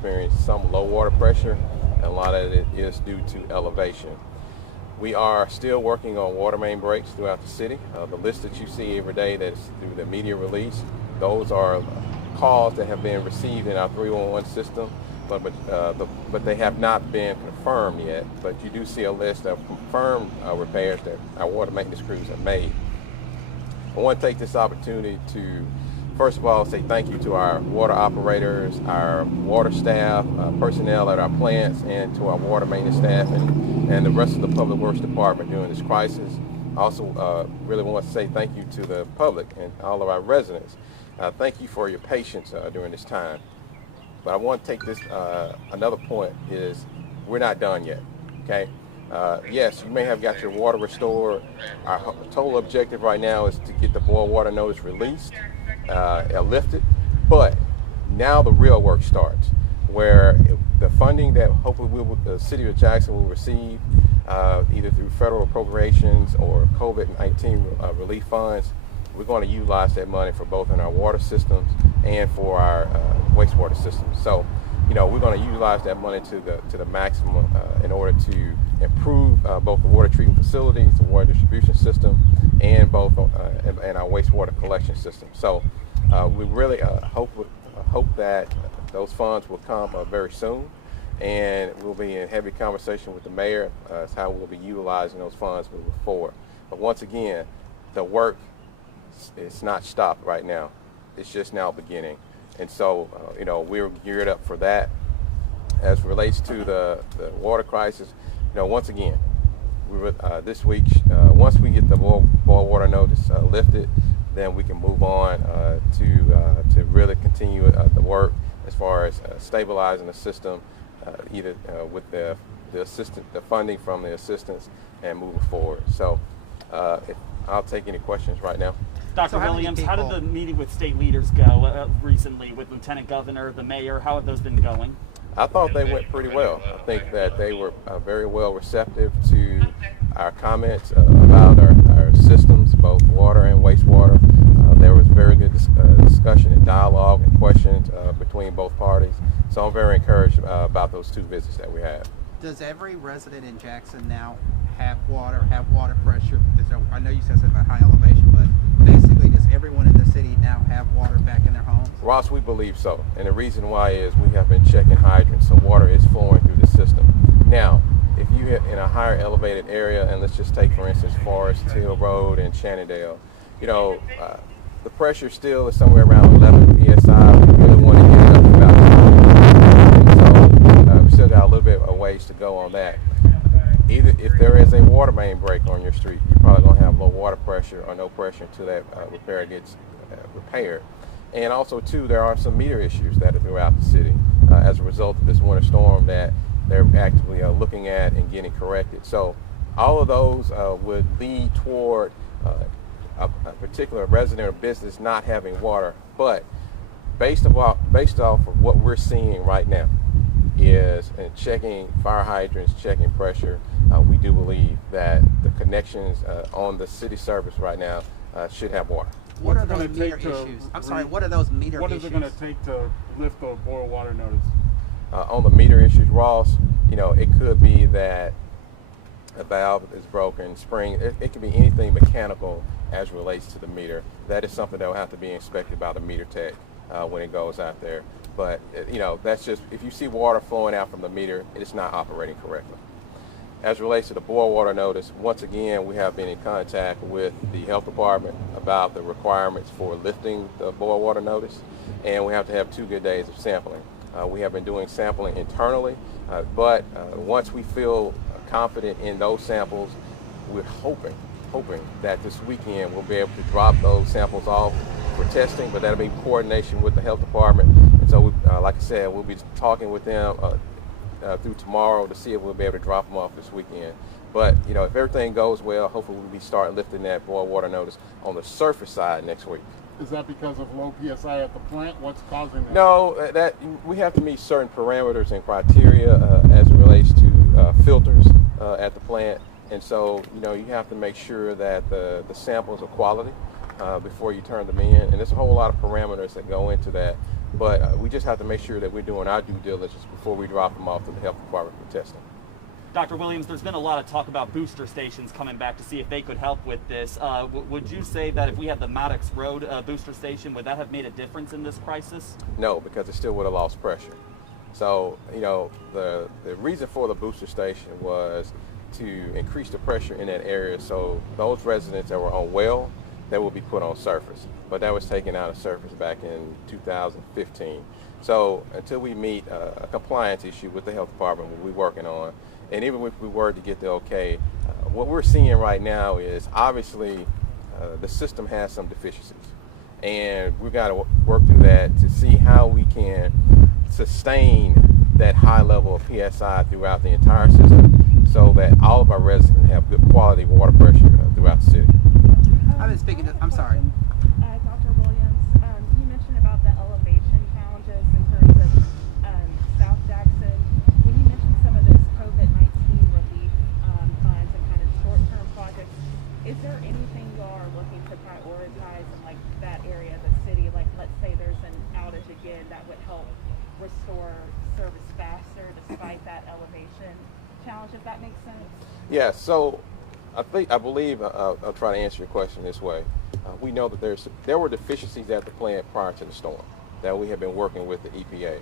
experience some low water pressure, and a lot of it is due to elevation. We are still working on water main breaks throughout the city. The list that you see every day that's through the media release, those are calls that have been received in our 311 system, but they have not been confirmed yet. But you do see a list of confirmed repairs that our water maintenance crews have made. I want to take this opportunity to, first of all, say thank you to our water operators, our water staff, personnel at our plants, and to our water maintenance staff and the rest of the Public Works Department during this crisis. I also really want to say thank you to the public and all of our residents. Thank you for your patience during this time. But I want to take this, another point is we're not done yet, okay? Yes, you may have got your water restored. Our total objective right now is to get the boil water notice released, lifted, but now the real work starts, where the funding that hopefully the city of Jackson will receive, either through federal appropriations or COVID-19 relief funds, we're going to utilize that money for both in our water systems and for our wastewater systems. So, we're going to utilize that money to the maximum in order to improve both the water treatment facilities, the water distribution system, and both and our wastewater collection system. So, we really hope that those funds will come very soon, and we'll be in heavy conversation with the mayor as how we'll be utilizing those funds moving forward. But once again, the work is not stopped right now. It's just now beginning. And so, we're geared up for that. As it relates to the water crisis, once again, this week, once we get the boil water notice lifted, then we can move on to really continue the work as far as stabilizing the system, either with the funding from the assistance and moving forward. So I'll take any questions right now. Dr. Williams, how did the meeting with state leaders go recently with Lieutenant Governor, the mayor? How have those been going? I thought they went pretty well. I think that they were very well receptive to our comments about our systems, both water and wastewater. There was very good discussion and dialogue and questions between both parties. So I'm very encouraged about those two visits that we had. Does every resident in Jackson now have water pressure? I know you said something about high elevation, but basically does everyone in the city now have water back in their homes? Ross, we believe so. And the reason why is we have been checking hydrants, so water is flowing through the system. Now, if you hit in a higher elevated area, and let's just take, for instance, Forest Hill Road and Shannondale, the pressure still is somewhere around 11 psi. We really want to get it up to about 2. So we still got a little bit of ways to go on that. Either if there is a water main break on your street, you're probably going to have low water pressure or no pressure until that repair gets repaired. And also, too, there are some meter issues that are throughout the city as a result of this winter storm that they're actively looking at and getting corrected. So all of those would lead toward a particular resident or business not having water. But based off of what we're seeing right now is checking fire hydrants, checking pressure, we do believe that the connections on the city service right now should have water. What are those meter issues? I'm sorry, what are those meter issues? What is it going to take to lift the boil water notice? On the meter issues, Ross, it could be that a valve is broken, spring, it could be anything mechanical as it relates to the meter. That is something that will have to be inspected by the meter tech when it goes out there. But, that's just, if you see water flowing out from the meter, it's not operating correctly. As it relates to the boil water notice, once again, we have been in contact with the health department about the requirements for lifting the boil water notice, and we have to have 2 good days of sampling. We have been doing sampling internally, but once we feel confident in those samples, we're hoping that this weekend we'll be able to drop those samples off for testing, but that'll be in coordination with the health department. And so, like I said, we'll be talking with them through tomorrow to see if we'll be able to drop them off this weekend. But, if everything goes well, hopefully we'll start lifting that boil water notice on the surface side next week. Is that because of low PSI at the plant? What's causing that? No, that we have to meet certain parameters and criteria as it relates to filters at the plant. And so, you have to make sure that the samples are quality before you turn them in. And there's a whole lot of parameters that go into that. but we just have to make sure that we're doing our due diligence before we drop them off to the health department for testing. Dr. Williams, there's been a lot of talk about booster stations coming back to see if they could help with this. Would you say that if we had the Maddox Road booster station, would that have made a difference in this crisis? No, because it still would have lost pressure. So, you know, the reason for the booster station was to increase the pressure in that area so those residents that were on well, they will be put on surface. But that was taken out of surface back in 2015. So until we meet a compliance issue with the health department, we're working on, and even if we were to get the okay, what we're seeing right now is obviously the system has some deficiencies. And we've got to work through that to see how we can sustain that high level of PSI throughout the entire system so that all of our residents have good quality water pressure throughout the city. I've been speaking to, I'm sorry. Dr. Williams, you mentioned about the elevation challenges in terms of South Jackson. When you mentioned some of those COVID-19 relief funds and kind of short-term projects, is there anything you are looking to prioritize in like that area of the city? Like, let's say there's an outage again that would help restore service faster despite that elevation challenge, if that makes sense? Yeah, so I believe I'll try to answer your question this way. We know that there were deficiencies at the plant prior to the storm that we have been working with the EPA.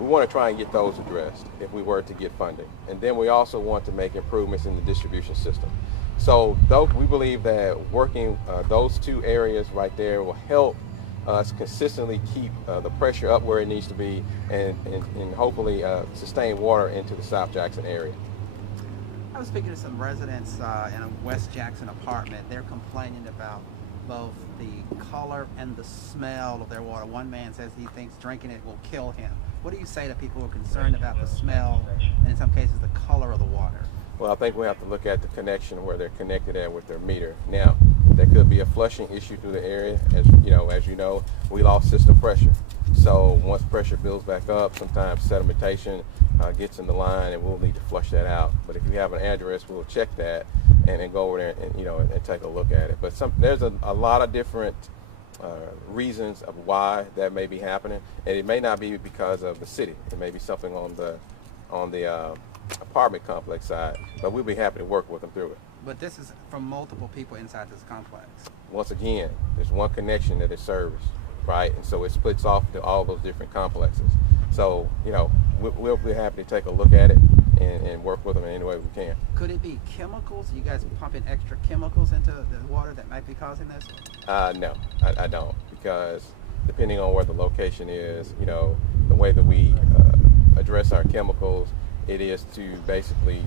We want to try and get those addressed if we were to get funding. And then we also want to make improvements in the distribution system. So we believe that working those two areas right there will help us consistently keep the pressure up where it needs to be and hopefully sustain water into the South Jackson area. I was speaking to some residents in a West Jackson apartment. They're complaining about both the color and the smell of their water. One man says he thinks drinking it will kill him. What do you say to people who are concerned about the smell and in some cases the color of the water? Well, I think we have to look at the connection where they're connected at with their meter. Now, there could be a flushing issue through the area. As you know, we lost system pressure. So once pressure builds back up, sometimes sedimentation gets in the line and we'll need to flush that out. But if you have an address, we'll check that and then go over there and take a look at it. But there's a lot of different reasons of why that may be happening. And it may not be because of the city. It may be something on the apartment complex side, but we'll be happy to work with them through it. But this is from multiple people inside this complex. Once again, there's one connection that is serviced, right? And so it splits off to all those different complexes. So, we'll be happy to take a look at it and work with them in any way we can. Could it be chemicals? You guys pumping extra chemicals into the water that might be causing this? No, I don't, because depending on where the location is, the way that we address our chemicals, it is to basically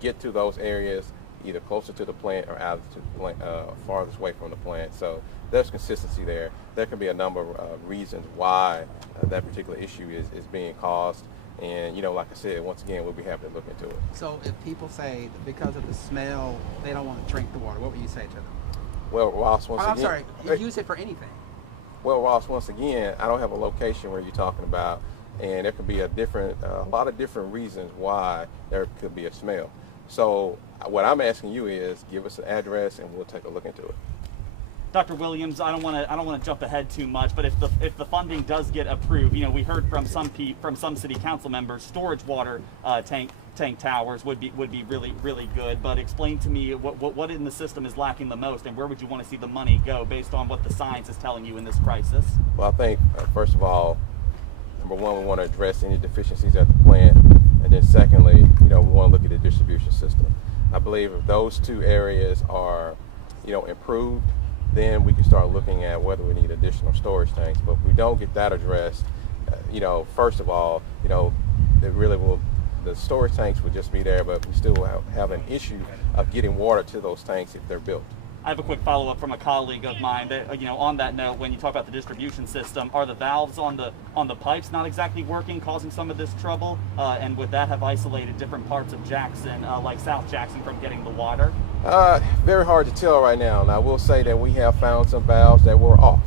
get to those areas either closer to the plant or out to the plant, farthest away from the plant. So there's consistency there. There can be a number of reasons why that particular issue is being caused. And, like I said, once again, we'll be happy to look into it. So if people say that because of the smell, they don't want to drink the water, what would you say to them? Well, Ross, I'm sorry, you use it for anything. Well, Ross, once again, I don't have a location where you're talking about, and there could be a lot of different reasons why there could be a smell. So what I'm asking you is give us an address and we'll take a look into it. Dr. Williams, I don't want to jump ahead too much, but if the funding does get approved, we heard from some city council members, storage water tank towers would be really, really good. But explain to me what in the system is lacking the most, and where would you want to see the money go based on what the science is telling you in this crisis? Well, I think first of all, number one, we want to address any deficiencies at the plant, and then secondly, we want to look at the distribution system. I believe if those two areas are, improved, then we can start looking at whether we need additional storage tanks. But if we don't get that addressed, first of all, the storage tanks would just be there, but we still have an issue of getting water to those tanks if they're built. I have a quick follow-up from a colleague of mine that, on that note, when you talk about the distribution system, are the valves on the pipes not exactly working, causing some of this trouble? And would that have isolated different parts of Jackson, like South Jackson, from getting the water? Very hard to tell right now. And I will say that we have found some valves that were off,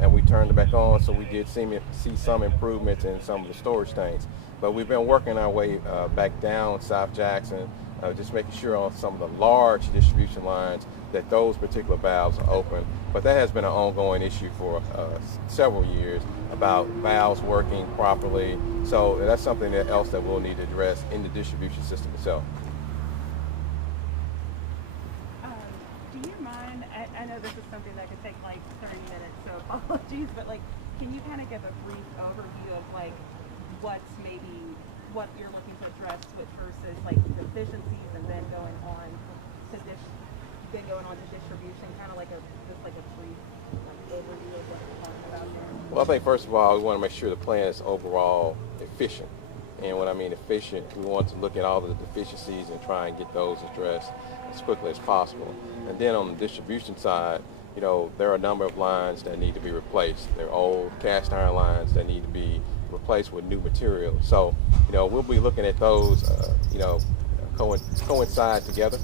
and we turned them back on, so we did see some improvements in some of the storage tanks. But we've been working our way back down South Jackson, just making sure on some of the large distribution lines that those particular valves are open. But that has been an ongoing issue for several years, about valves working properly. So that's something else that we'll need to address in the distribution system itself. Do you mind, I know this is something that could take like 30 minutes, so apologies, but like, can you kind of give a brief overview of like what you're looking to address with versus like deficiencies and then going on to distribution, kind of like a brief like overview of what you're talking about there? Well, I think first of all, we want to make sure the plan is overall efficient. And when I mean efficient, we want to look at all the deficiencies and try and get those addressed as quickly as possible. And then on the distribution side, you know, there are a number of lines that need to be replaced. They're old cast iron lines that need to be replaced with new material. So, you know, we'll be looking at those, you know, coincide together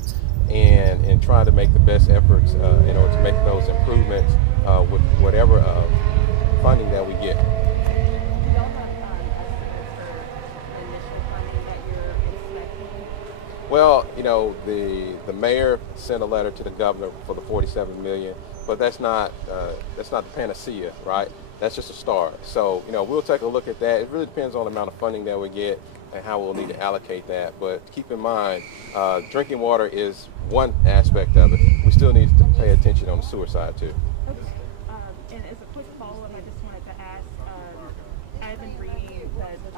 and trying to make the best efforts in order to make those improvements with whatever funding that we get. Do y'all have estimates for initial funding that you're expecting? Well, you know, the mayor sent a letter to the governor for the $47 million, but that's not the panacea, right? That's just a start. So, you know, we'll take a look at that. It really depends on the amount of funding that we get and how we'll need to allocate that. But keep in mind, drinking water is one aspect of it. We still need to pay attention on the sewer side too. Okay. And as a quick follow-up, I just wanted to ask, I've been reading that in the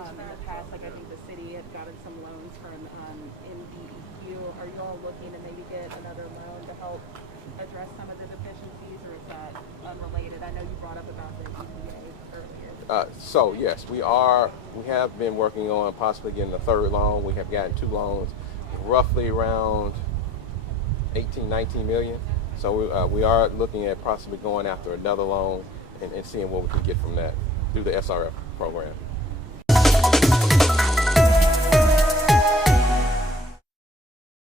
past, like I think the city had gotten some loans from NBEQ. Are you all looking to maybe get another loan to help address some of the deficiencies, or is that unrelated? I know you brought up about the EPA earlier. So yes, we have been working on possibly getting a third loan. We have gotten 2 loans, roughly around 19 million. So we are looking at possibly going after another loan and seeing what we can get from that through the SRF program.